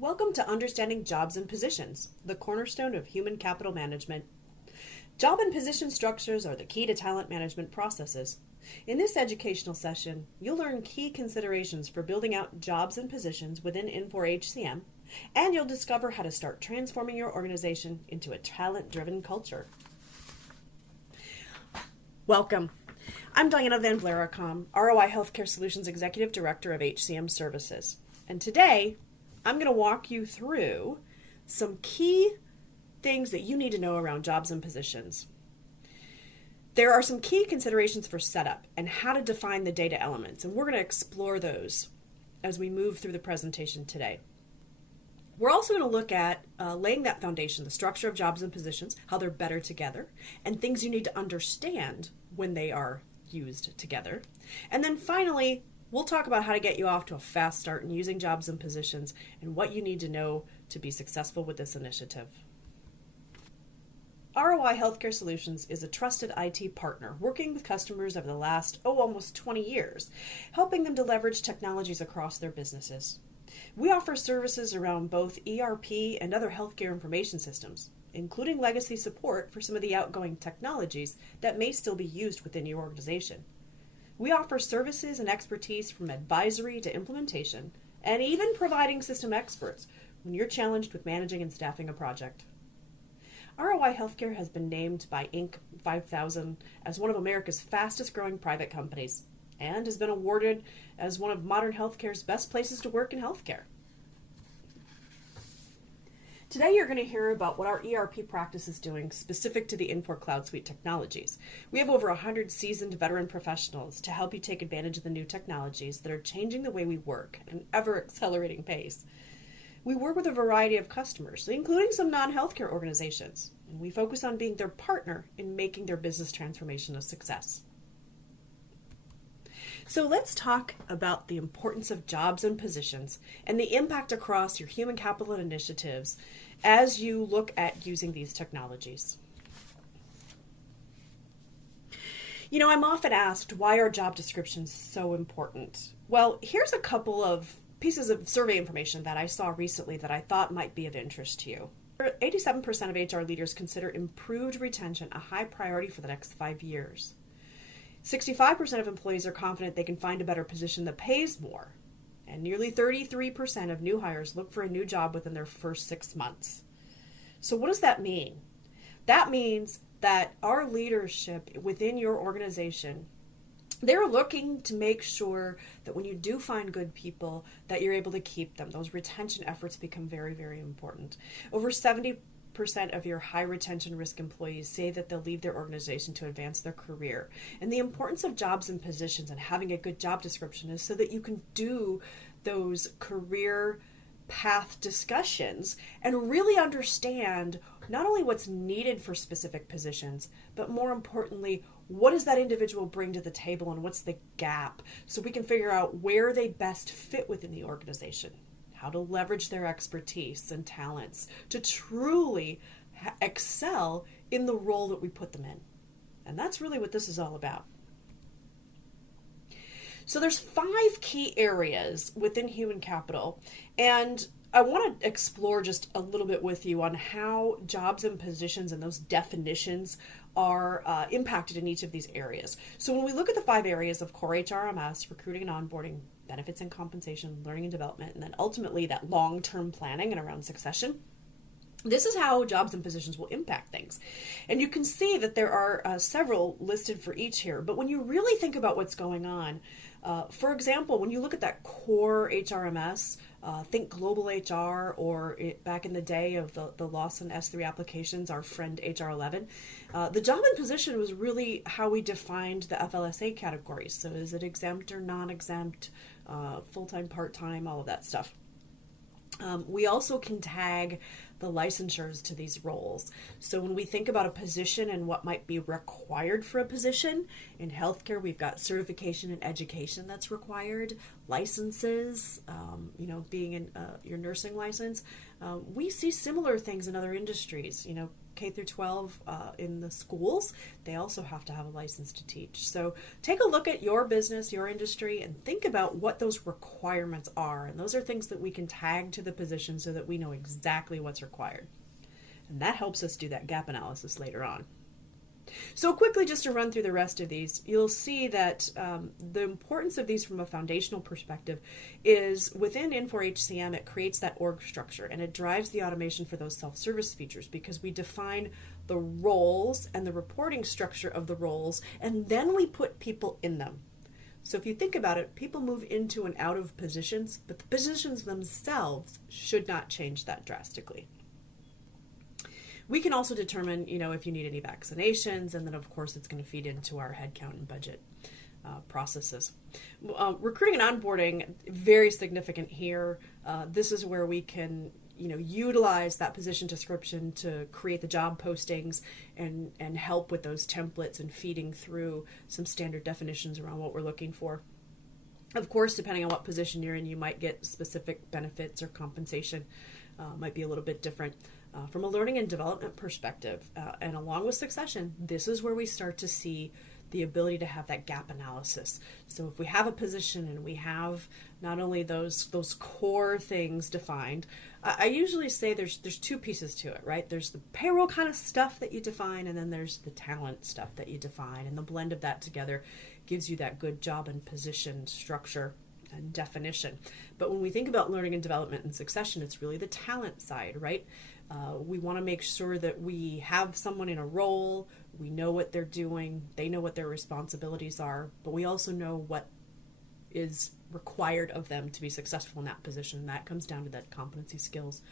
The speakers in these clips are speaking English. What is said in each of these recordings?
Welcome to Understanding Jobs and Positions, the cornerstone of human capital management. Job and position structures are the key to talent management processes. In this educational session, you'll learn key considerations for building out jobs and positions within Infor HCM, and you'll discover how to start transforming your organization into a talent-driven culture. Welcome. I'm Diana Van Blaricom, ROI Healthcare Solutions Executive Director of HCM Services. And today, I'm going to walk you through some key things that you need to know around jobs and positions. There are some key considerations for setup and how to define the data elements, and we're going to explore those as we move through the presentation today. We're also going to look at laying that foundation, the structure of jobs and positions, how they're better together, and things you need to understand when they are used together. And then finally, we'll talk about how to get you off to a fast start in using jobs and positions and what you need to know to be successful with this initiative. ROI Healthcare Solutions is a trusted IT partner working with customers over the last, almost 20 years, helping them to leverage technologies across their businesses. We offer services around both ERP and other healthcare information systems, including legacy support for some of the outgoing technologies that may still be used within your organization. We offer services and expertise from advisory to implementation, and even providing system experts when you're challenged with managing and staffing a project. ROI Healthcare has been named by Inc. 5000 as one of America's fastest growing private companies and has been awarded as one of modern healthcare's best places to work in healthcare. Today you're going to hear about what our ERP practice is doing specific to the Infor Cloud Suite technologies. We have over 100 seasoned veteran professionals to help you take advantage of the new technologies that are changing the way we work at an ever-accelerating pace. We work with a variety of customers, including some non-healthcare organizations, and we focus on being their partner in making their business transformation a success. So let's talk about the importance of jobs and positions and the impact across your human capital initiatives as you look at using these technologies. You know, I'm often asked, why are job descriptions so important? Well, here's a couple of pieces of survey information that I saw recently that I thought might be of interest to you. 87% of HR leaders consider improved retention a high priority for the next 5 years. 65% of employees are confident they can find a better position that pays more, and nearly 33% of new hires look for a new job within their first 6 months. So what does that mean? That means that our leadership within your organization, they're looking to make sure that when you do find good people, that you're able to keep them. Those retention efforts become very, very important. Over 70% of your high retention risk employees say that they'll leave their organization to advance their career. And the importance of jobs and positions and having a good job description is so that you can do those career path discussions and really understand not only what's needed for specific positions, but more importantly, what does that individual bring to the table and what's the gap, so we can figure out where they best fit within the organization, how to leverage their expertise and talents to truly excel in the role that we put them in. And that's really what this is all about. So there's 5 key areas within human capital, and I want to explore just a little bit with you on how jobs and positions and those definitions are impacted in each of these areas. So when we look at the 5 areas of core HRMS, recruiting and onboarding, benefits and compensation, learning and development, and then ultimately that long-term planning and around succession, this is how jobs and positions will impact things. And you can see that there are several listed for each here, but when you really think about what's going on, for example, when you look at that core HRMS, think global HR, or back in the day of the Lawson S3 applications, our friend HR11, the job and position was really how we defined the FLSA categories. So is it exempt or non-exempt, full-time, part-time, all of that stuff. We also can tag the licensures to these roles. So when we think about a position and what might be required for a position, in healthcare we've got certification and education that's required, licenses, being in your nursing license. We see similar things in other industries, K through 12 in the schools, they also have to have a license to teach. So take a look at your business, your industry, and think about what those requirements are. And those are things that we can tag to the position so that we know exactly what's required. And that helps us do that gap analysis later on. So quickly, just to run through the rest of these, you'll see that the importance of these from a foundational perspective is within Infor HCM, it creates that org structure and it drives the automation for those self-service features because we define the roles and the reporting structure of the roles, and then we put people in them. So if you think about it, people move into and out of positions, but the positions themselves should not change that drastically. We can also determine, if you need any vaccinations, and then of course it's going to feed into our headcount and budget processes. Recruiting and onboarding, very significant here. This is where we can, utilize that position description to create the job postings and help with those templates and feeding through some standard definitions around what we're looking for. Of course, depending on what position you're in, you might get specific benefits or compensation might be a little bit different. From a learning and development perspective, and along with succession, this is where we start to see the ability to have that gap analysis. So if we have a position and we have not only those core things defined, I usually say there's two pieces to it, right? There's the payroll kind of stuff that you define, and then there's the talent stuff that you define, and the blend of that together gives you that good job and position structure and definition. But when we think about learning and development and succession, it's really the talent side, right? We want to make sure that we have someone in a role, we know what they're doing, they know what their responsibilities are, but we also know what is required of them to be successful in that position. And that comes down to that competency, skills,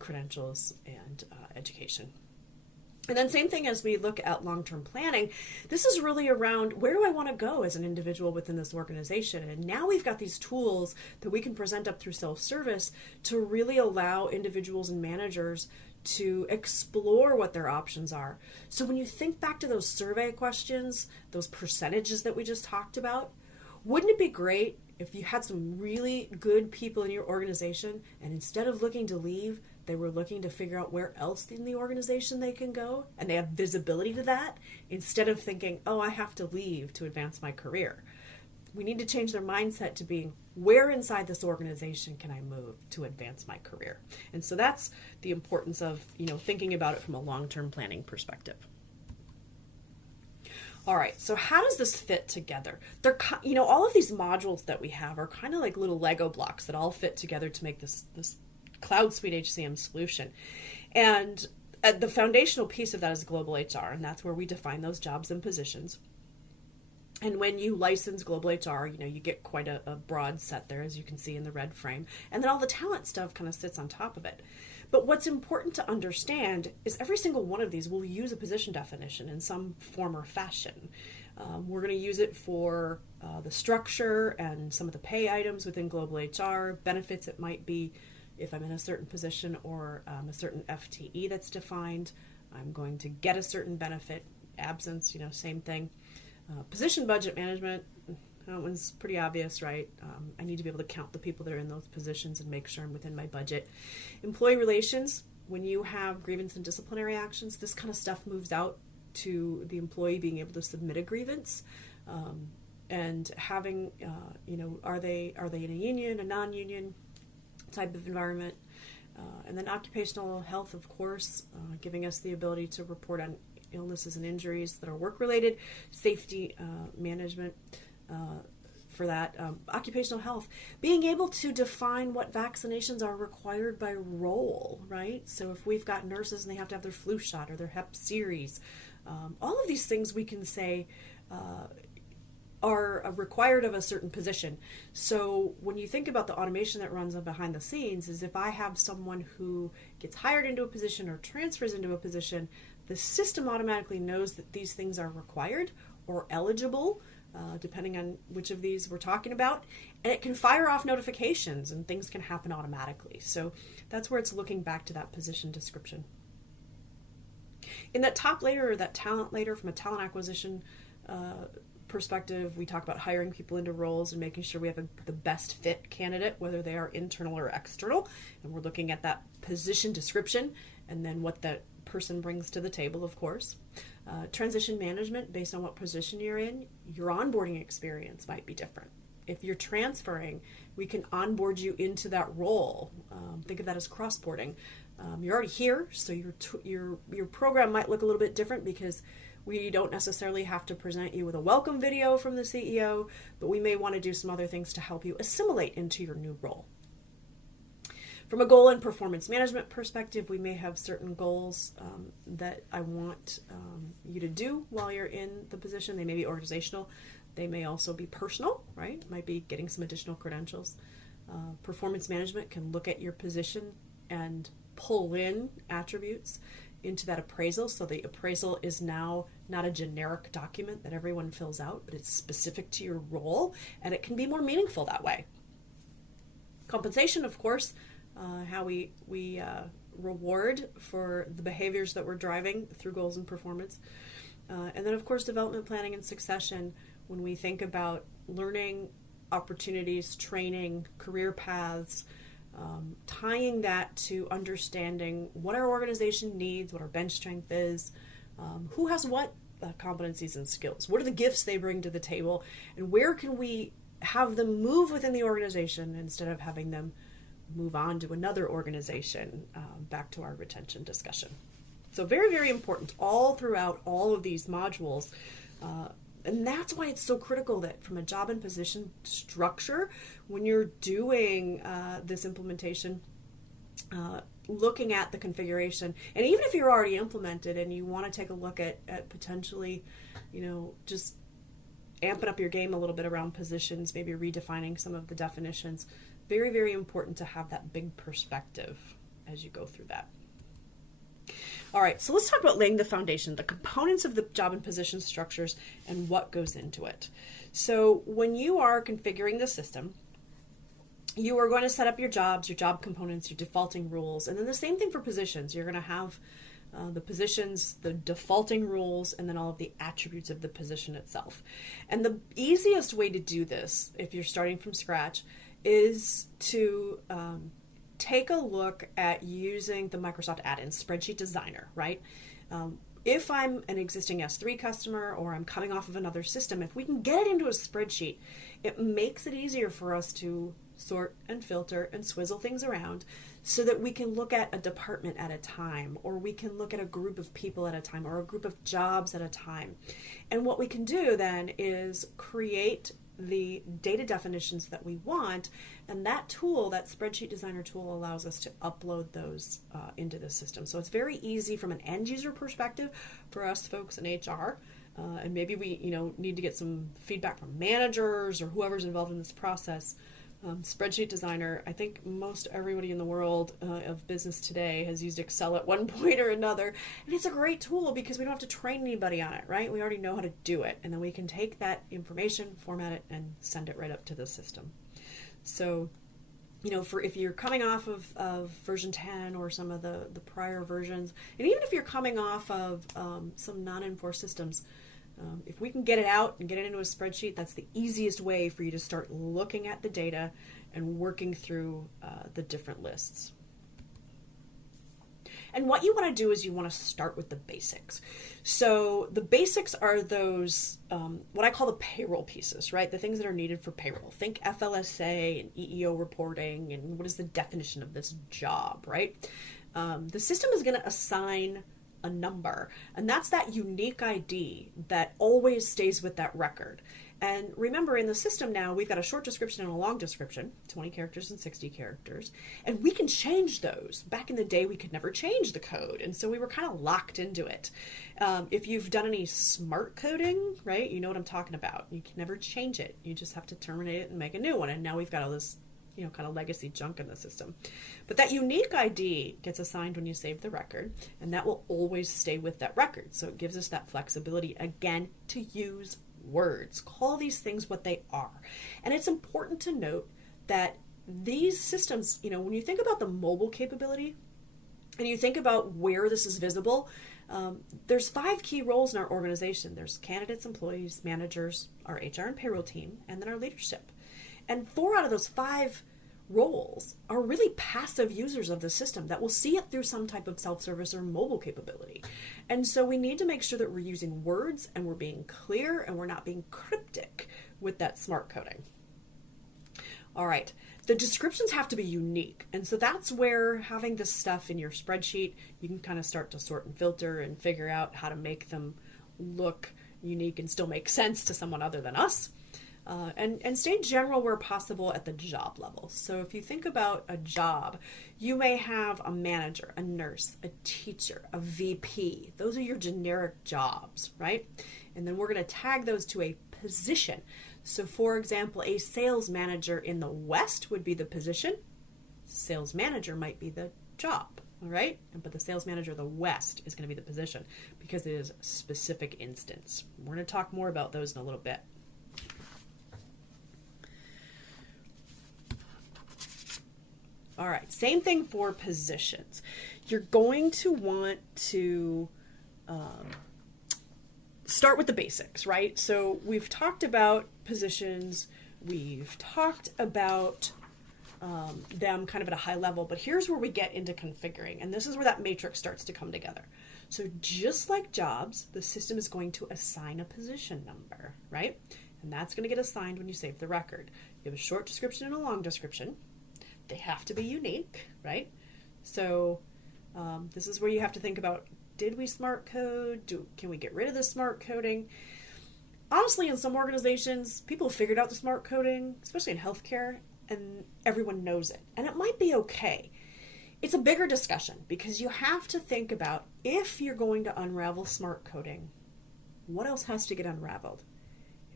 credentials, and education. And then same thing as we look at long-term planning, this is really around where do I want to go as an individual within this organization? And now we've got these tools that we can present up through self-service to really allow individuals and managers to explore what their options are. So when you think back to those survey questions, those percentages that we just talked about, wouldn't it be great if you had some really good people in your organization and instead of looking to leave, they were looking to figure out where else in the organization they can go, and they have visibility to that instead of thinking, oh, I have to leave to advance my career. We need to change their mindset to being, where inside this organization can I move to advance my career? And so that's the importance of, thinking about it from a long-term planning perspective. All right, so how does this fit together? They're, all of these modules that we have are kind of like little Lego blocks that all fit together to make this Cloud Suite HCM solution. And the foundational piece of that is global HR, and that's where we define those jobs and positions. And when you license global HR, you get quite a broad set there, as you can see in the red frame. And then all the talent stuff kind of sits on top of it. But what's important to understand is every single one of these will use a position definition in some form or fashion. We're going to use it for the structure and some of the pay items within global HR. Benefits, it might be if I'm in a certain position or a certain FTE that's defined, I'm going to get a certain benefit. Absence, same thing. Position budget management, that one's pretty obvious, right? I need to be able to count the people that are in those positions and make sure I'm within my budget. Employee relations, when you have grievance and disciplinary actions, this kind of stuff moves out to the employee being able to submit a grievance and having, are they in a union, a non-union type of environment. And then occupational health, of course, giving us the ability to report on illnesses and injuries that are work-related, safety management for that, occupational health, being able to define what vaccinations are required by role, right? So if we've got nurses and they have to have their flu shot or their Hep series, all of these things we can say are required of a certain position. So when you think about the automation that runs behind the scenes, is if I have someone who gets hired into a position or transfers into a position, the system automatically knows that these things are required or eligible, depending on which of these we're talking about, and it can fire off notifications and things can happen automatically. So that's where it's looking back to that position description. In that top layer, or that talent layer, from a talent acquisition perspective, we talk about hiring people into roles and making sure we have the best fit candidate, whether they are internal or external. And we're looking at that position description and then what that person brings to the table, of course. Transition management, based on what position you're in, your onboarding experience might be different. If you're transferring, we can onboard you into that role. Think of that as cross-boarding. You're already here, so your program might look a little bit different because we don't necessarily have to present you with a welcome video from the CEO, but we may want to do some other things to help you assimilate into your new role. From a goal and performance management perspective, we may have certain goals that I want you to do while you're in the position. They may be organizational. They may also be personal, right? Might be getting some additional credentials. Performance management can look at your position and pull in attributes into that appraisal. So the appraisal is now not a generic document that everyone fills out, but it's specific to your role, and it can be more meaningful that way. Compensation, of course, how we reward for the behaviors that we're driving through goals and performance. And then, of course, development planning and succession, when we think about learning opportunities, training, career paths, tying that to understanding what our organization needs, what our bench strength is, who has what competencies and skills, what are the gifts they bring to the table, and where can we have them move within the organization instead of having them move on to another organization, back to our retention discussion. So very, very important all throughout all of these modules. And that's why it's so critical that from a job and position structure, when you're doing this implementation, looking at the configuration, and even if you're already implemented and you want to take a look at potentially, just amping up your game a little bit around positions, maybe redefining some of the definitions, very, very important to have that big perspective as you go through that. All right, so let's talk about laying the foundation, the components of the job and position structures, and what goes into it. So when you are configuring the system, you are going to set up your jobs, your job components, your defaulting rules, and then the same thing for positions. You're going to have the positions, the defaulting rules, and then all of the attributes of the position itself. And the easiest way to do this, if you're starting from scratch, is to take a look at using the Microsoft add-in Spreadsheet Designer, right? If I'm an existing S3 customer or I'm coming off of another system, if we can get it into a spreadsheet, it makes it easier for us to sort and filter and swizzle things around so that we can look at a department at a time, or we can look at a group of people at a time, or a group of jobs at a time. And what we can do then is create the data definitions that we want, and that tool, that Spreadsheet Designer tool, allows us to upload those into the system. So it's very easy from an end user perspective for us folks in HR, and maybe we need to get some feedback from managers or whoever's involved in this process. Spreadsheet Designer, I think most everybody in the world of business today has used Excel at one point or another, and it's a great tool because we don't have to train anybody on it, right? We already know how to do it, and then we can take that information, format it, and send it right up to the system. So, for if you're coming off of version 10 or some of the prior versions, and even if you're coming off of some non-enforced systems, if we can get it out and get it into a spreadsheet, that's the easiest way for you to start looking at the data and working through the different lists. And what you want to do is you want to start with the basics. So the basics are those, what I call the payroll pieces, right? The things that are needed for payroll. Think FLSA and EEO reporting, and what is the definition of this job, right? The system is going to assign a number, and that's that unique ID that always stays with that record. And remember, in the system now, we've got a short description and a long description, 20 characters and 60 characters, and we can change those. Back in the day, we could never change the code, and so we were kind of locked into it. If you've done any smart coding, right, you know what I'm talking about. You can never change it. You just have to terminate it and make a new one, and now we've got all this kind of legacy junk in the system. But that unique ID gets assigned when you save the record, and that will always stay with that record. So it gives us that flexibility, again, to use words. Call these things what they are. And it's important to note that these systems, when you think about the mobile capability, and you think about where this is visible, there's 5 key roles in our organization. There's candidates, employees, managers, our HR and payroll team, and then our leadership. And 4 out of those 5 roles are really passive users of the system that will see it through some type of self-service or mobile capability. And so we need to make sure that we're using words and we're being clear and we're not being cryptic with that smart coding. All right, the descriptions have to be unique. And so that's where having this stuff in your spreadsheet, you can kind of start to sort and filter and figure out how to make them look unique and still make sense to someone other than us. And stay general where possible at the job level. So if you think about a job, you may have a manager, a nurse, a teacher, a VP. Those are your generic jobs, right? And then we're going to tag those to a position. So for example, a sales manager in the West would be the position. Sales manager might be the job, all right? But the sales manager of the West is going to be the position because it is a specific instance. We're going to talk more about those in a little bit. All right, same thing for positions. You're going to want to start with the basics, right? So we've talked about positions, we've talked about them kind of at a high level, but here's where we get into configuring, and this is where that matrix starts to come together. So just like jobs, the system is going to assign a position number, right? And that's going to get assigned when you save the record. You have a short description and a long description. They have to be unique, right? So this is where you have to think about, did we smart code? Can we get rid of the smart coding? Honestly, in some organizations, people have figured out the smart coding, especially in healthcare, and everyone knows it. And it might be okay. It's a bigger discussion because you have to think about, if you're going to unravel smart coding, what else has to get unraveled?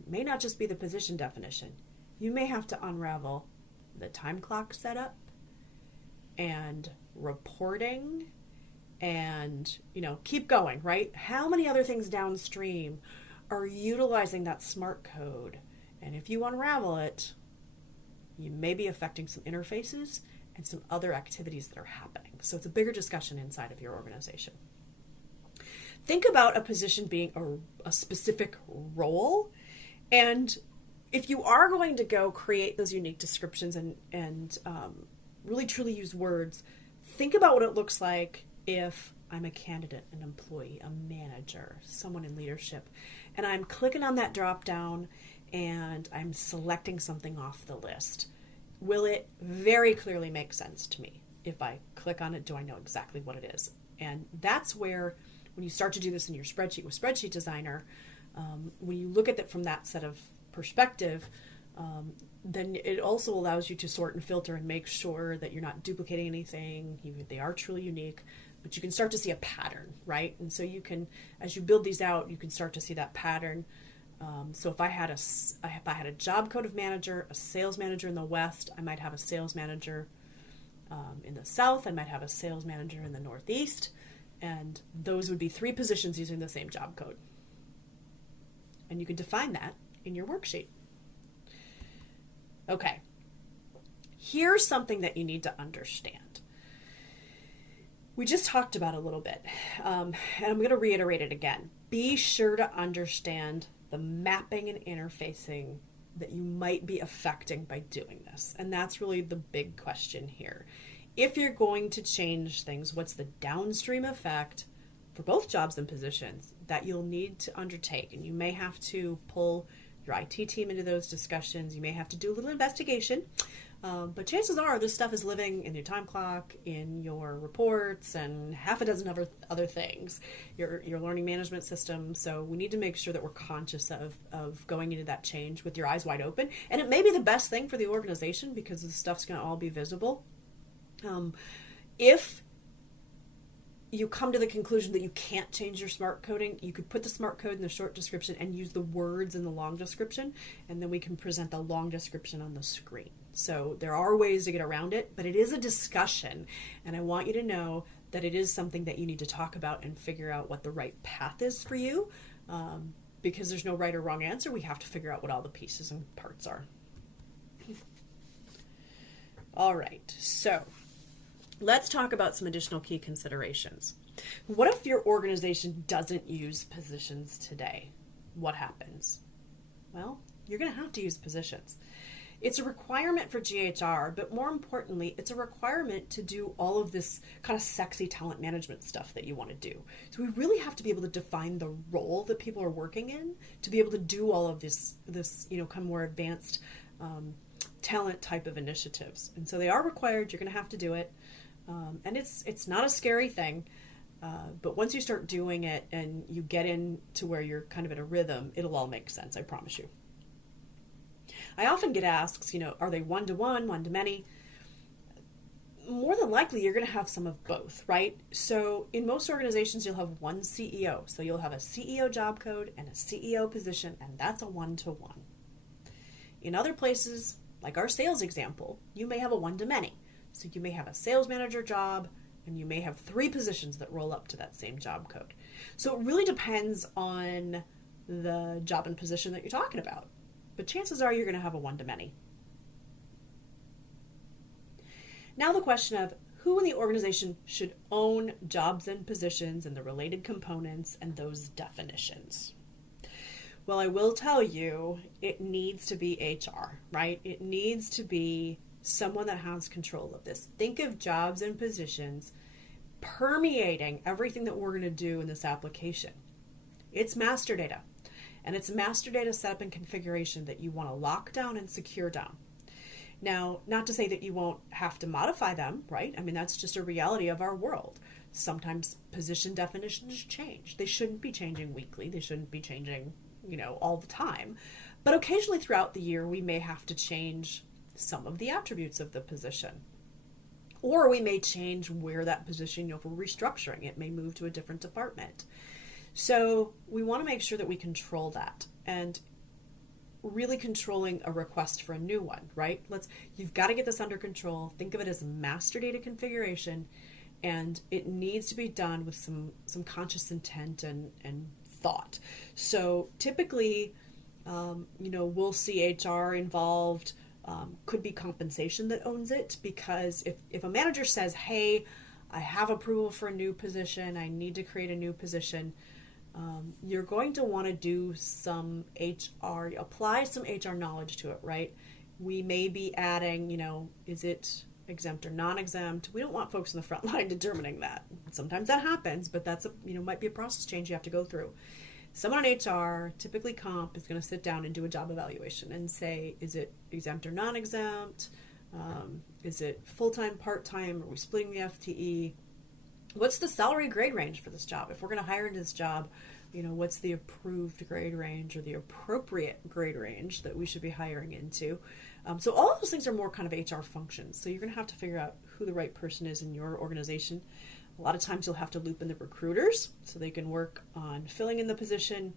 It may not just be the position definition. You may have to unravel the time clock setup and reporting and, keep going, right? How many other things downstream are utilizing that smart code? And if you unravel it, you may be affecting some interfaces and some other activities that are happening. So it's a bigger discussion inside of your organization. Think about a position being a specific role, and if you are going to go create those unique descriptions and really truly use words, think about what it looks like if I'm a candidate, an employee, a manager, someone in leadership, and I'm clicking on that drop down and I'm selecting something off the list. Will it very clearly make sense to me? If I click on it, do I know exactly what it is? And that's where, when you start to do this in your spreadsheet with Spreadsheet Designer, when you look at it from that set of perspective, then it also allows you to sort and filter and make sure that you're not duplicating anything. They are truly unique, but you can start to see a pattern, right? And so you can, as you build these out, you can start to see that pattern. So if I had a job code of manager, a sales manager in the West, I might have a sales manager in the South. I might have a sales manager in the Northeast, and those would be 3 positions using the same job code. And you can define that in your worksheet. Okay, here's something that you need to understand. We just talked about a little bit, and I'm going to reiterate it again. Be sure to understand the mapping and interfacing that you might be affecting by doing this. And that's really the big question here. If you're going to change things, what's the downstream effect for both jobs and positions that you'll need to undertake? And you may have to pull your IT team into those discussions. You may have to do a little investigation. But chances are this stuff is living in your time clock, in your reports, and half a dozen other things, your learning management system. So we need to make sure that we're conscious of going into that change with your eyes wide open. And it may be the best thing for the organization because the stuff's going to all be visible. If you come to the conclusion that you can't change your smart coding, you could put the smart code in the short description and use the words in the long description, and then we can present the long description on the screen. So there are ways to get around it, but it is a discussion, and I want you to know that it is something that you need to talk about and figure out what the right path is for you, because there's no right or wrong answer. We have to figure out what all the pieces and parts are. All right, so let's talk about some additional key considerations. What if your organization doesn't use positions today? What happens? Well, you're going to have to use positions. It's a requirement for GHR, but more importantly, it's a requirement to do all of this kind of sexy talent management stuff that you want to do. So we really have to be able to define the role that people are working in to be able to do all of this kind of more advanced talent type of initiatives. And so they are required. You're going to have to do it. And it's not a scary thing. But once you start doing it and you get into where you're kind of in a rhythm, it'll all make sense, I promise you. I often get asked, are they one-to-one, one-to-many? More than likely, you're going to have some of both, right? So in most organizations, you'll have one CEO. So you'll have a CEO job code and a CEO position, and that's a one-to-one. In other places, like our sales example, you may have a one-to-many. So you may have a sales manager job, and you may have 3 positions that roll up to that same job code. So it really depends on the job and position that you're talking about. But chances are you're going to have a one-to-many. Now the question of who in the organization should own jobs and positions and the related components and those definitions. Well, I will tell you, it needs to be HR, right? It needs to be someone that has control of this. Think of jobs and positions permeating everything that we're going to do in this application. It's master data. And it's master data setup and configuration that you want to lock down and secure down. Now, not to say that you won't have to modify them, right? I mean, that's just a reality of our world. Sometimes position definitions change. They shouldn't be changing weekly. They shouldn't be changing, all the time. But occasionally throughout the year, we may have to change some of the attributes of the position. Or we may change where that position, if we're restructuring, it may move to a different department. So we want to make sure that we control that and really controlling a request for a new one, right? You've got to get this under control. Think of it as master data configuration, and it needs to be done with some conscious intent and thought. So typically, we'll see HR involved. Could be compensation that owns it, because if a manager says, hey, I have approval for a new position, I need to create a new position, you're going to want to do some apply some HR knowledge to it, right? We may be adding, is it exempt or non-exempt? We don't want folks in the front line determining that. Sometimes that happens, but that's might be a process change you have to go through. Someone in HR, typically comp, is going to sit down and do a job evaluation and say, is it exempt or non-exempt? Is it full-time, part-time? Are we splitting the FTE? What's the salary grade range for this job? If we're going to hire into this job, what's the approved grade range or the appropriate grade range that we should be hiring into? So all of those things are more kind of HR functions. So you're going to have to figure out who the right person is in your organization. A lot of times you'll have to loop in the recruiters so they can work on filling in the position.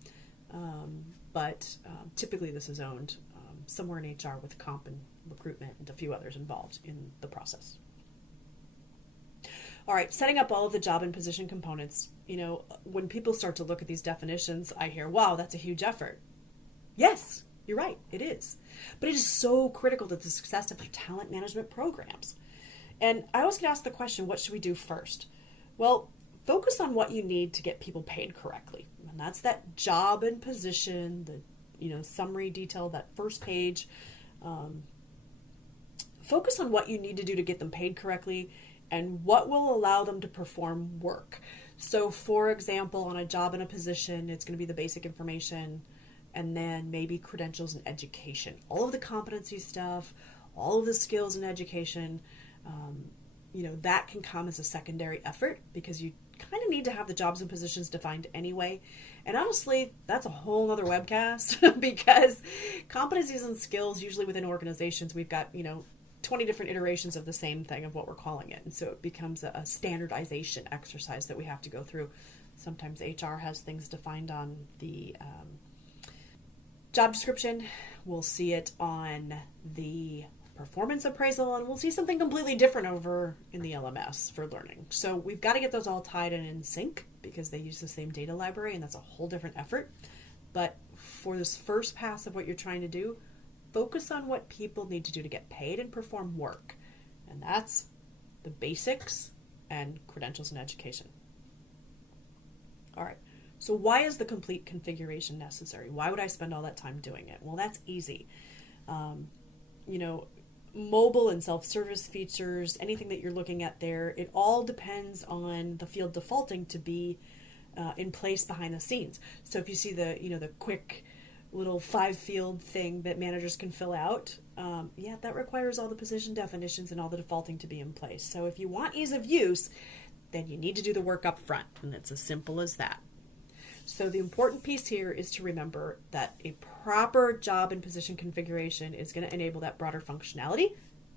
But typically this is owned somewhere in HR with comp and recruitment and a few others involved in the process. All right, setting up all of the job and position components. When people start to look at these definitions, I hear, wow, that's a huge effort. Yes, you're right, it is. But it is so critical to the success of talent management programs. And I always get asked the question, what should we do first? Well, focus on what you need to get people paid correctly. And that's that job and position, the summary detail, that first page. Focus on what you need to do to get them paid correctly and what will allow them to perform work. So, for example, on a job and a position, it's going to be the basic information and then maybe credentials and education. All of the competency stuff, all of the skills and education, that can come as a secondary effort because you kind of need to have the jobs and positions defined anyway. And honestly, that's a whole other webcast because competencies and skills, usually within organizations, we've got, 20 different iterations of the same thing of what we're calling it. And so it becomes a standardization exercise that we have to go through. Sometimes HR has things defined on the job description. We'll see it on the performance appraisal, and we'll see something completely different over in the LMS for learning. So we've got to get those all tied in sync because they use the same data library, and that's a whole different effort. But for this first pass of what you're trying to do, focus on what people need to do to get paid and perform work. And that's the basics and credentials and education. All right. So why is the complete configuration necessary? Why would I spend all that time doing it? Well, that's easy. mobile and self-service features, anything that you're looking at there, it all depends on the field defaulting to be in place behind the scenes. So if you see the quick little 5-field thing that managers can fill out, that requires all the position definitions and all the defaulting to be in place. So if you want ease of use, then you need to do the work up front, and it's as simple as that. So the important piece here is to remember that a proper job and position configuration is going to enable that broader functionality.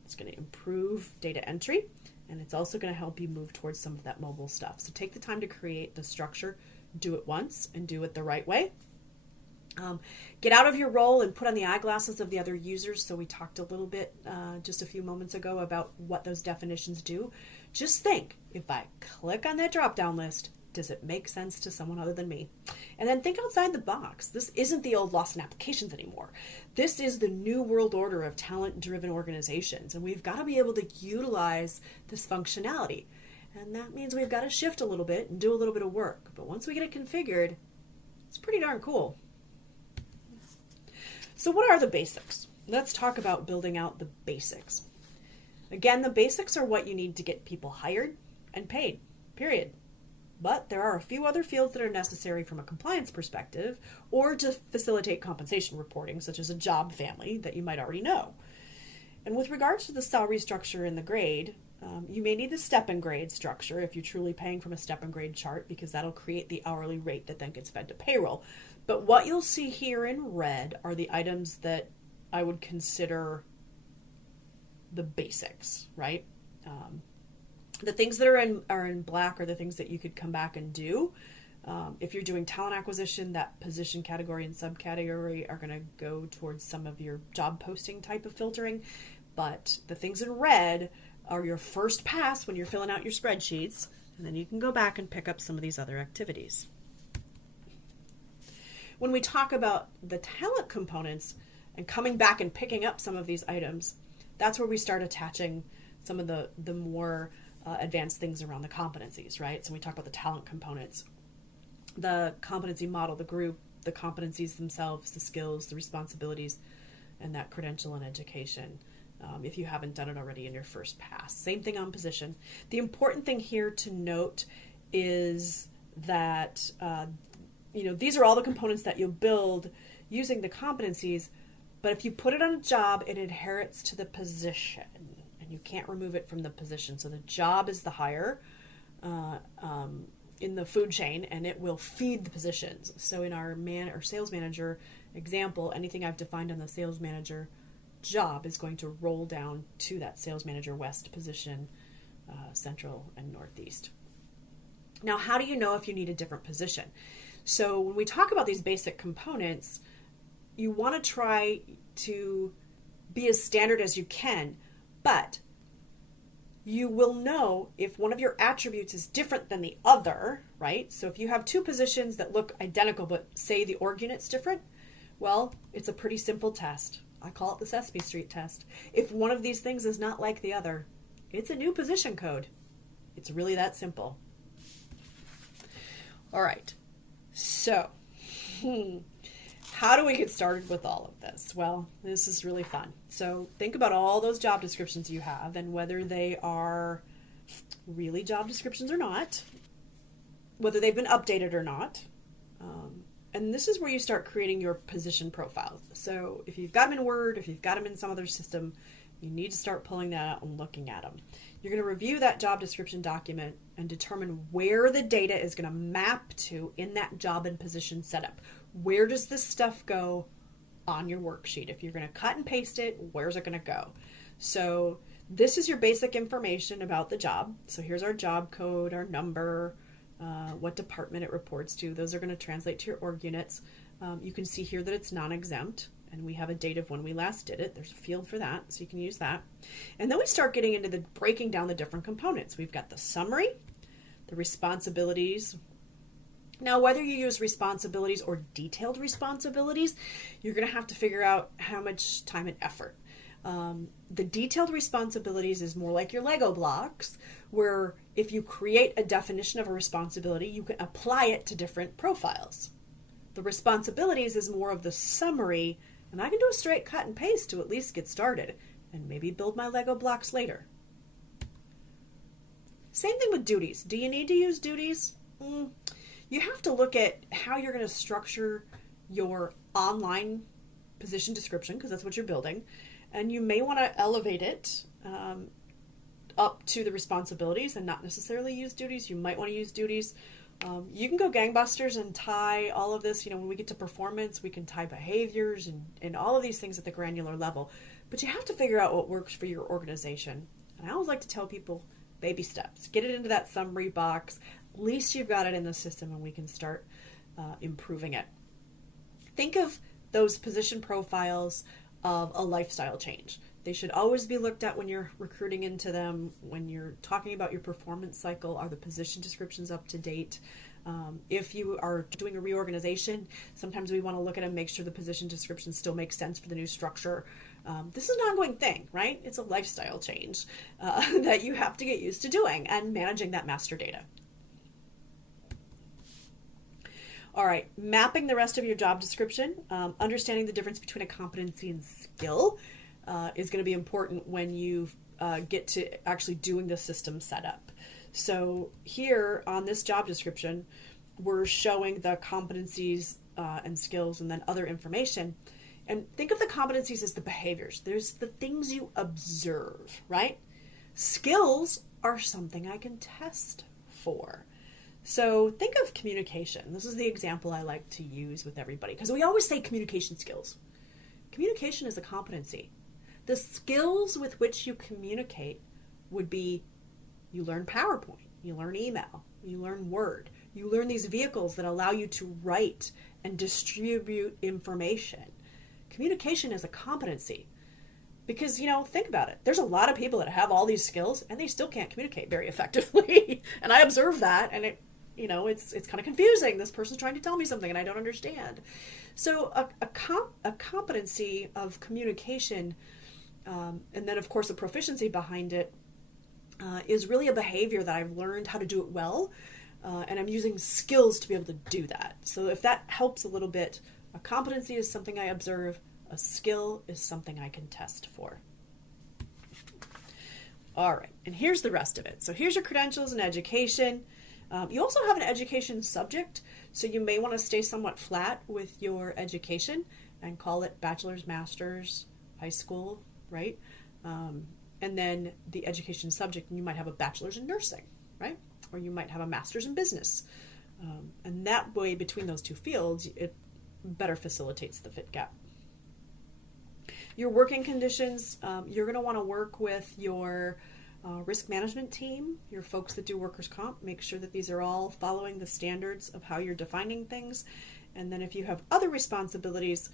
It's going to improve data entry, and it's also going to help you move towards some of that mobile stuff. So take the time to create the structure, do it once, and do it the right way. Get out of your role and put on the eyeglasses of the other users. So we talked a little bit just a few moments ago about what those definitions do. Just think, if I click on that drop-down list, does it make sense to someone other than me? And then think outside the box. This isn't the old lost in applications anymore. This is the new world order of talent-driven organizations, and we've got to be able to utilize this functionality. And that means we've got to shift a little bit and do a little bit of work. But once we get it configured, it's pretty darn cool. So what are the basics? Let's talk about building out the basics. Again, the basics are what you need to get people hired and paid, period. But there are a few other fields that are necessary from a compliance perspective or to facilitate compensation reporting, such as a job family that you might already know. And with regards to the salary structure and the grade, you may need the step and grade structure if you're truly paying from a step and grade chart, because that'll create the hourly rate that then gets fed to payroll. But what you'll see here in red are the items that I would consider the basics, right? The things that are in black are the things that you could come back and do. If you're doing talent acquisition, that position category and subcategory are going to go towards some of your job posting type of filtering. But the things in red are your first pass when you're filling out your spreadsheets, and then you can go back and pick up some of these other activities. When we talk about the talent components and coming back and picking up some of these items, that's where we start attaching some of the more advanced things around the competencies, right? So we talk about the talent components, the competency model, the group, the competencies themselves, the skills, the responsibilities, and that credential and education, if you haven't done it already in your first pass. Same thing on position. The important thing here to note is that these are all the components that you'll build using the competencies, but if you put it on a job, it inherits to the position. You can't remove it from the position. So the job is the hire in the food chain, and it will feed the positions. So in our sales manager example, anything I've defined on the sales manager job is going to roll down to that sales manager west position, central and northeast. Now, how do you know if you need a different position? So when we talk about these basic components, you want to try to be as standard as you can. But you will know if one of your attributes is different than the other, right? So if you have two positions that look identical, but say the org unit's different, well, it's a pretty simple test. I call it the Sesame Street test. If one of these things is not like the other, it's a new position code. It's really that simple. All right. So, how do we get started with all of this? Well, this is really fun. So think about all those job descriptions you have and whether they are really job descriptions or not, whether they've been updated or not. And this is where you start creating your position profiles. So if you've got them in Word, if you've got them in some other system, you need to start pulling that out and looking at them. You're going to review that job description document and determine where the data is going to map to in that job and position setup. Where does this stuff go on your worksheet? If you're going to cut and paste it, where's it going to go? So this is your basic information about the job. So here's our job code, our number, what department it reports to. Those are going to translate to your org units. You can see here that it's non-exempt, and we have a date of when we last did it. There's a field for that, so you can use that. And then we start getting into the breaking down the different components. We've got the summary, the responsibilities. Now, whether you use responsibilities or detailed responsibilities, you're going to have to figure out how much time and effort. The detailed responsibilities is more like your Lego blocks, where if you create a definition of a responsibility, you can apply it to different profiles. The responsibilities is more of the summary And I can do a straight cut and paste to at least get started and maybe build my Lego blocks later. Same thing with duties. Do you need to use duties? You have to look at how you're going to structure your online position description, because that's what you're building. And you may want to elevate it up to the responsibilities and not necessarily use duties. You might want to use duties. You can go gangbusters and tie all of this. When we get to performance, we can tie behaviors and all of these things at the granular level. But you have to figure out what works for your organization. And I always like to tell people, baby steps. Get it into that summary box. At least you've got it in the system and we can start improving it. Think of those position profiles of a lifestyle change. They should always be looked at when you're recruiting into them, when you're talking about your performance cycle. Are the position descriptions up to date? If you are doing a reorganization, sometimes we want to look at it and make sure the position description still makes sense for the new structure. This is an ongoing thing, right? It's a lifestyle change that you have to get used to doing and managing that master data. All right, mapping the rest of your job description, understanding the difference between a competency and skill is going to be important when you get to actually doing the system setup. So here on this job description, we're showing the competencies and skills and then other information. And think of the competencies as the behaviors. There's the things you observe, right? Skills are something I can test for. So think of communication. This is the example I like to use with everybody because we always say communication skills. Communication is a competency. The skills with which you communicate would be you learn PowerPoint, you learn email, you learn Word, you learn these vehicles that allow you to write and distribute information. Communication is a competency because, think about it. There's a lot of people that have all these skills and they still can't communicate very effectively. And I observe that and it's kind of confusing. This person's trying to tell me something and I don't understand. So a competency of communication and then, of course, a proficiency behind it is really a behavior that I've learned how to do it well, and I'm using skills to be able to do that. So if that helps a little bit, a competency is something I observe, a skill is something I can test for. All right, and here's the rest of it. So here's your credentials and education. You also have an education subject, so you may want to stay somewhat flat with your education and call it bachelor's, master's, high school, right? And then the education subject, you might have a bachelor's in nursing, right? Or you might have a master's in business. And that way, between those two fields, it better facilitates the fit gap. Your working conditions, you're going to want to work with your risk management team, your folks that do workers' comp. Make sure that these are all following the standards of how you're defining things. And then if you have other responsibilities,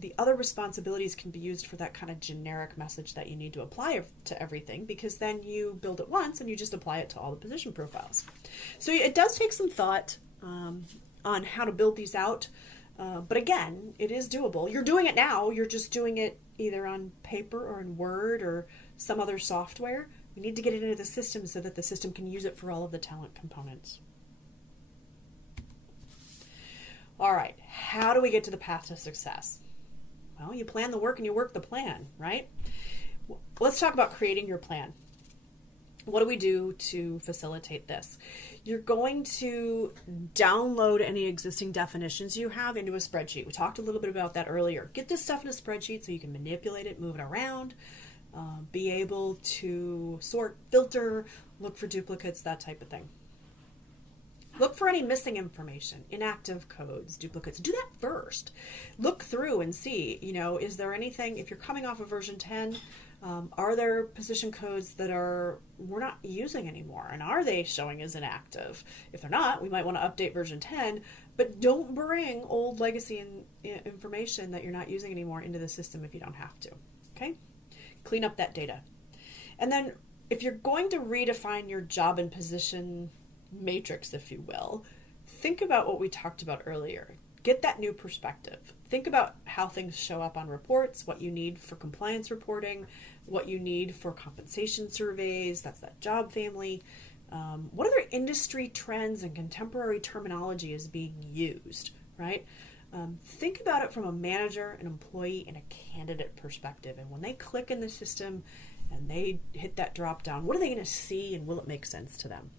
the other responsibilities can be used for that kind of generic message that you need to apply to everything, because then you build it once and you just apply it to all the position profiles. So it does take some thought on how to build these out. But again, it is doable. You're doing it now. You're just doing it either on paper or in Word or some other software. We need to get it into the system so that the system can use it for all of the talent components. All right, how do we get to the path to success? Well, you plan the work and you work the plan, right? Let's talk about creating your plan. What do we do to facilitate this? You're going to download any existing definitions you have into a spreadsheet. We talked a little bit about that earlier. Get this stuff in a spreadsheet so you can manipulate it, move it around, be able to sort, filter, look for duplicates, that type of thing. Look for any missing information, inactive codes, duplicates. Do that first. Look through and see, is there anything, if you're coming off of version 10, are there position codes that we're not using anymore? And are they showing as inactive? If they're not, we might want to update version 10, but don't bring old legacy information that you're not using anymore into the system if you don't have to, okay? Clean up that data. And then if you're going to redefine your job and position matrix, if you will, think about what we talked about earlier. Get that new perspective. Think about how things show up on reports, what you need for compliance reporting, what you need for compensation surveys, that's that job family. What other industry trends and contemporary terminology is being used, right? Think about it from a manager, an employee, and a candidate perspective. And when they click in the system and they hit that drop down, what are they going to see, and will it make sense to them?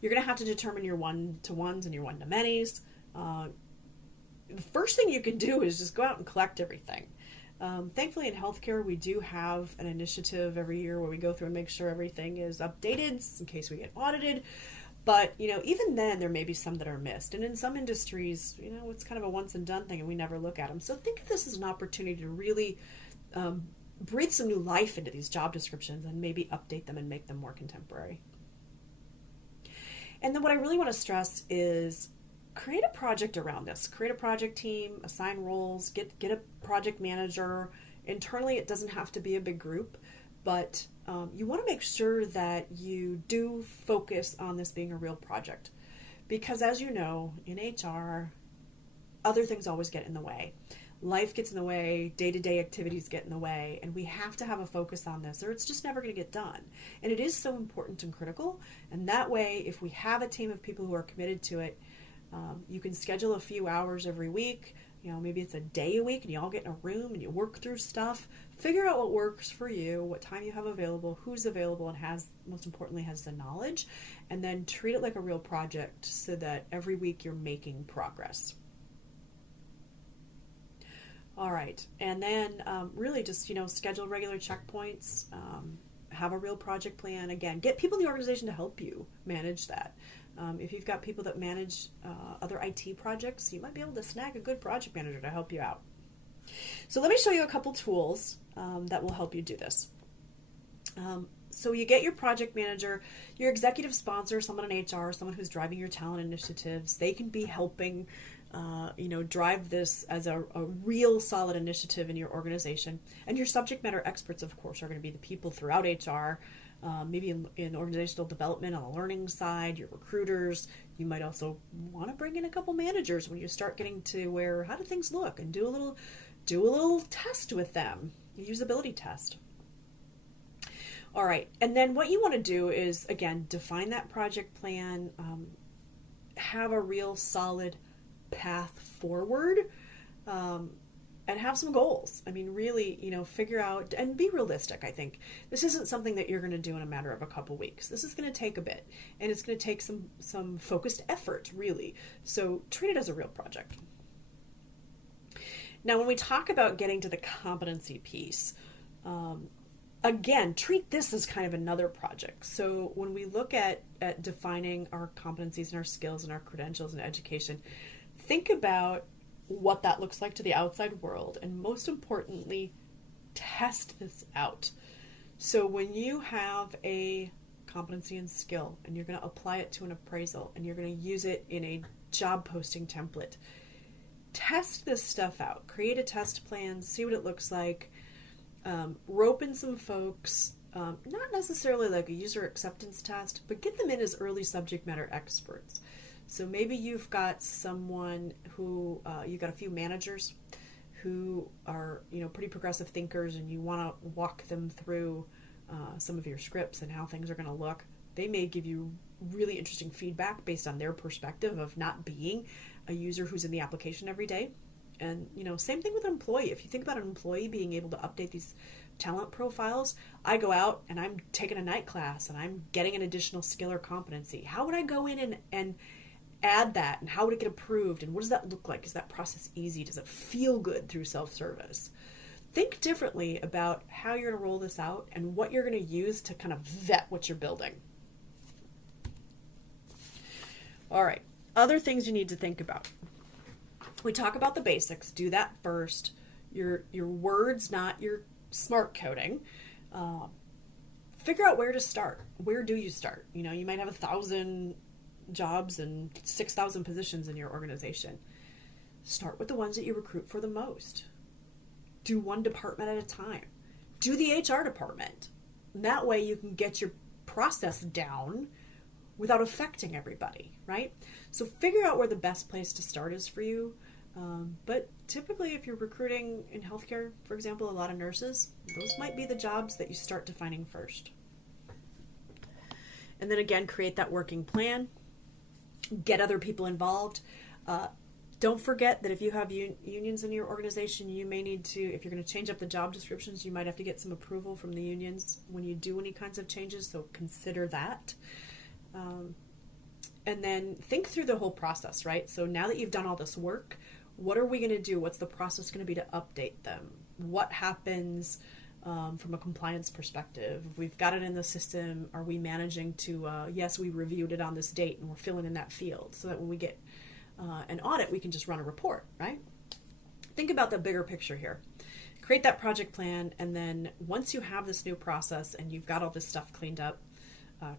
You're going to have to determine your one-to-ones and your one-to-manys. The first thing you can do is just go out and collect everything. Thankfully, in healthcare, we do have an initiative every year where we go through and make sure everything is updated in case we get audited. But, even then, there may be some that are missed. And in some industries, it's kind of a once and done thing, and we never look at them. So think of this as an opportunity to really breathe some new life into these job descriptions and maybe update them and make them more contemporary. And then what I really want to stress is create a project around this. Create a project team, assign roles, get a project manager. Internally, it doesn't have to be a big group, but you want to make sure that you do focus on this being a real project. Because as you know, in HR, other things always get in the way. Life gets in the way, day-to-day activities get in the way, and we have to have a focus on this or it's just never going to get done. And it is so important and critical, and that way, if we have a team of people who are committed to it, you can schedule a few hours every week. Maybe it's a day a week and you all get in a room and you work through stuff. Figure out what works for you, what time you have available, who's available, and most importantly, has the knowledge. And then treat it like a real project so that every week you're making progress. All right. And then really just, schedule regular checkpoints, have a real project plan. Again, get people in the organization to help you manage that. If you've got people that manage other IT projects, you might be able to snag a good project manager to help you out. So let me show you a couple tools that will help you do this. So you get your project manager, your executive sponsor, someone in HR, someone who's driving your talent initiatives. They can be helping drive this as a real solid initiative in your organization. And your subject matter experts, of course, are going to be the people throughout HR, maybe in organizational development on the learning side, your recruiters. You might also want to bring in a couple managers when you start getting to where, how do things look, and do a little test with them, a usability test. All right, and then what you want to do is, again, define that project plan, have a real solid path forward, and have some goals. I mean, really, figure out and be realistic. I think this isn't something that you're going to do in a matter of a couple weeks. This is going to take a bit, and it's going to take some focused effort, really. So treat it as a real project. Now, when we talk about getting to the competency piece, again, treat this as kind of another project. So when we look at defining our competencies and our skills and our credentials and education, think about what that looks like to the outside world, and most importantly, test this out. So when you have a competency and skill and you're going to apply it to an appraisal and you're going to use it in a job posting template, test this stuff out. Create a test plan, see what it looks like, rope in some folks, not necessarily like a user acceptance test, but get them in as early subject matter experts. So maybe you've got someone who, you've got a few managers who are, pretty progressive thinkers, and you want to walk them through some of your scripts and how things are going to look. They may give you really interesting feedback based on their perspective of not being a user who's in the application every day. And, same thing with an employee. If you think about an employee being able to update these talent profiles, I go out and I'm taking a night class and I'm getting an additional skill or competency. How would I go in and add that, and how would it get approved, and what does that look like? Is that process easy? Does it feel good through self-service? Think differently about how you're going to roll this out and what you're going to use to kind of vet what you're building. All right, other things you need to think about. We talk about the basics. Do that first. Your words, not your smart coding. Figure out where to start. Where do you start? You might have 1,000 jobs and 6,000 positions in your organization. Start with the ones that you recruit for the most. Do one department at a time. Do the HR department. That way you can get your process down without affecting everybody, right? So figure out where the best place to start is for you. But typically, if you're recruiting in healthcare, for example, a lot of nurses, those might be the jobs that you start defining first. And then again, create that working plan. Get other people involved. Don't forget that if you have unions in your organization, you may need to, if you're going to change up the job descriptions, you might have to get some approval from the unions when you do any kinds of changes, so consider that. And then think through the whole process, right? So now that you've done all this work, what are we going to do? What's the process going to be to update them? What happens from a compliance perspective? If we've got it in the system, are we managing to, yes, we reviewed it on this date and we're filling in that field so that when we get an audit, we can just run a report, right? Think about the bigger picture here. Create that project plan, and then once you have this new process and you've got all this stuff cleaned up,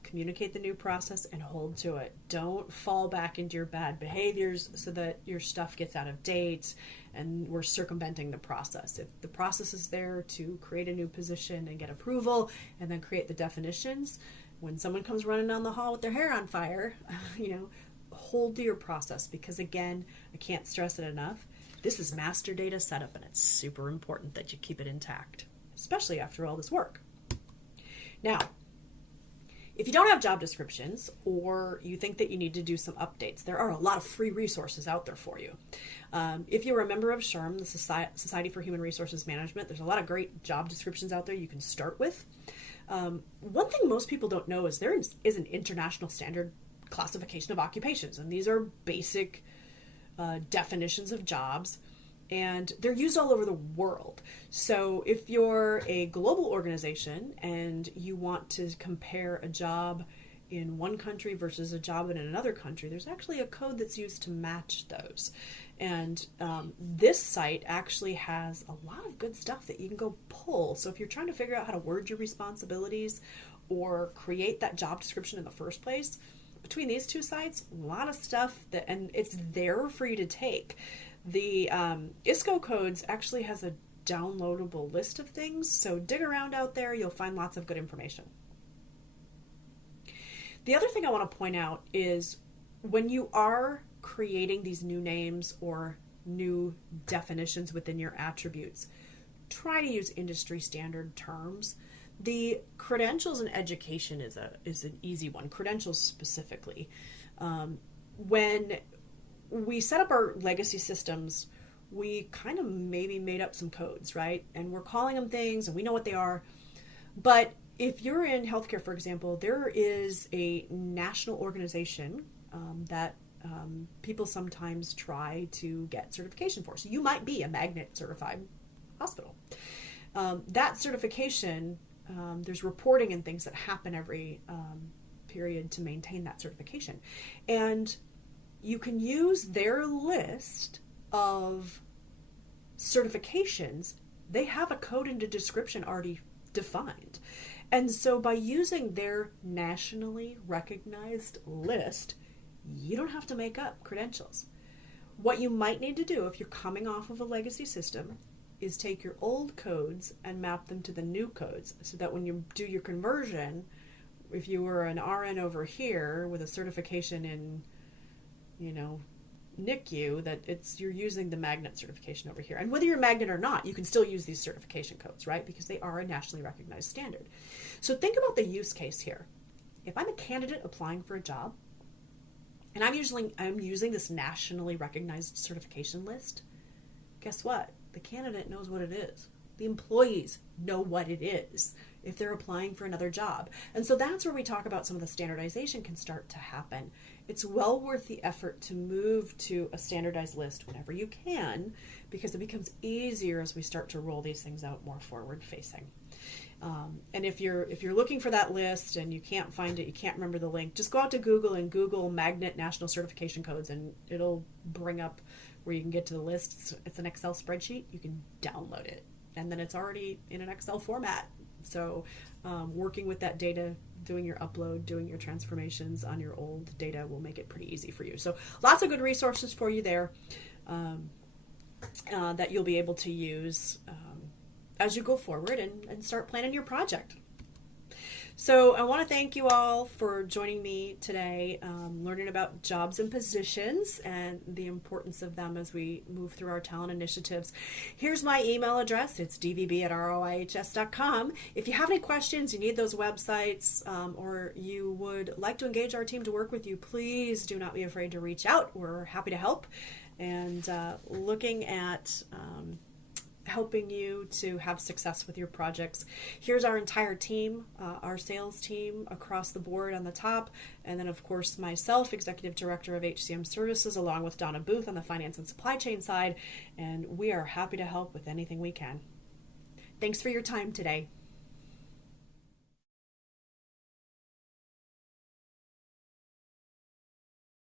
communicate the new process and hold to it. Don't fall back into your bad behaviors so that your stuff gets out of date and we're circumventing the process. If the process is there to create a new position and get approval and then create the definitions, when someone comes running down the hall with their hair on fire, hold to your process, because again, I can't stress it enough. This is master data setup, and it's super important that you keep it intact, especially after all this work. Now, if you don't have job descriptions, or you think that you need to do some updates, there are a lot of free resources out there for you. If you're a member of SHRM, the Society for Human Resources Management, there's a lot of great job descriptions out there you can start with. One thing most people don't know is there is an international standard classification of occupations, and these are basic definitions of jobs, and they're used all over the world. So if you're a global organization and you want to compare a job in one country versus a job in another country, there's actually a code that's used to match those. And this site actually has a lot of good stuff that you can go pull. So if you're trying to figure out how to word your responsibilities or create that job description in the first place, between these two sites, a lot of stuff and it's there for you to take. The ISCO codes actually has a downloadable list of things, so dig around out there, you'll find lots of good information. The other thing I want to point out is when you are creating these new names or new definitions within your attributes, try to use industry standard terms. The credentials and education is an easy one, credentials specifically. When we set up our legacy systems, we kind of maybe made up some codes, right? And we're calling them things and we know what they are. But if you're in healthcare, for example, there is a national organization that people sometimes try to get certification for. So you might be a magnet certified hospital. That certification, there's reporting and things that happen every period to maintain that certification. And you can use their list of certifications. They have a code and a description already defined. And so by using their nationally recognized list, you don't have to make up credentials. What you might need to do if you're coming off of a legacy system is take your old codes and map them to the new codes so that when you do your conversion, if you were an RN over here with a certification in, NICU, that you're using the magnet certification over here. And whether you're a magnet or not, you can still use these certification codes, right? Because they are a nationally recognized standard. So think about the use case here. If I'm a candidate applying for a job, and I'm using this nationally recognized certification list, guess what? The candidate knows what it is. The employees know what it is if they're applying for another job. And so that's where we talk about some of the standardization can start to happen. It's well worth the effort to move to a standardized list whenever you can, because it becomes easier as we start to roll these things out more forward facing. And if you're looking for that list and you can't find it, you can't remember the link, just go out to Google and Google Magnet National Certification Codes, and it'll bring up where you can get to the list. It's an Excel spreadsheet. You can download it, and then it's already in an Excel format. So working with that data, doing your upload, doing your transformations on your old data will make it pretty easy for you. So lots of good resources for you there that you'll be able to use as you go forward and start planning your project. So I want to thank you all for joining me today, learning about jobs and positions and the importance of them as we move through our talent initiatives. Here's my email address. It's dvb@roihs.com. If you have any questions, you need those websites, or you would like to engage our team to work with you, please do not be afraid to reach out. We're happy to help. and looking at helping you to have success with your projects. Here's our entire team, our sales team across the board on the top, and then of course myself, Executive Director of HCM Services, along with Donna Booth on the finance and supply chain side, and we are happy to help with anything we can. Thanks for your time today.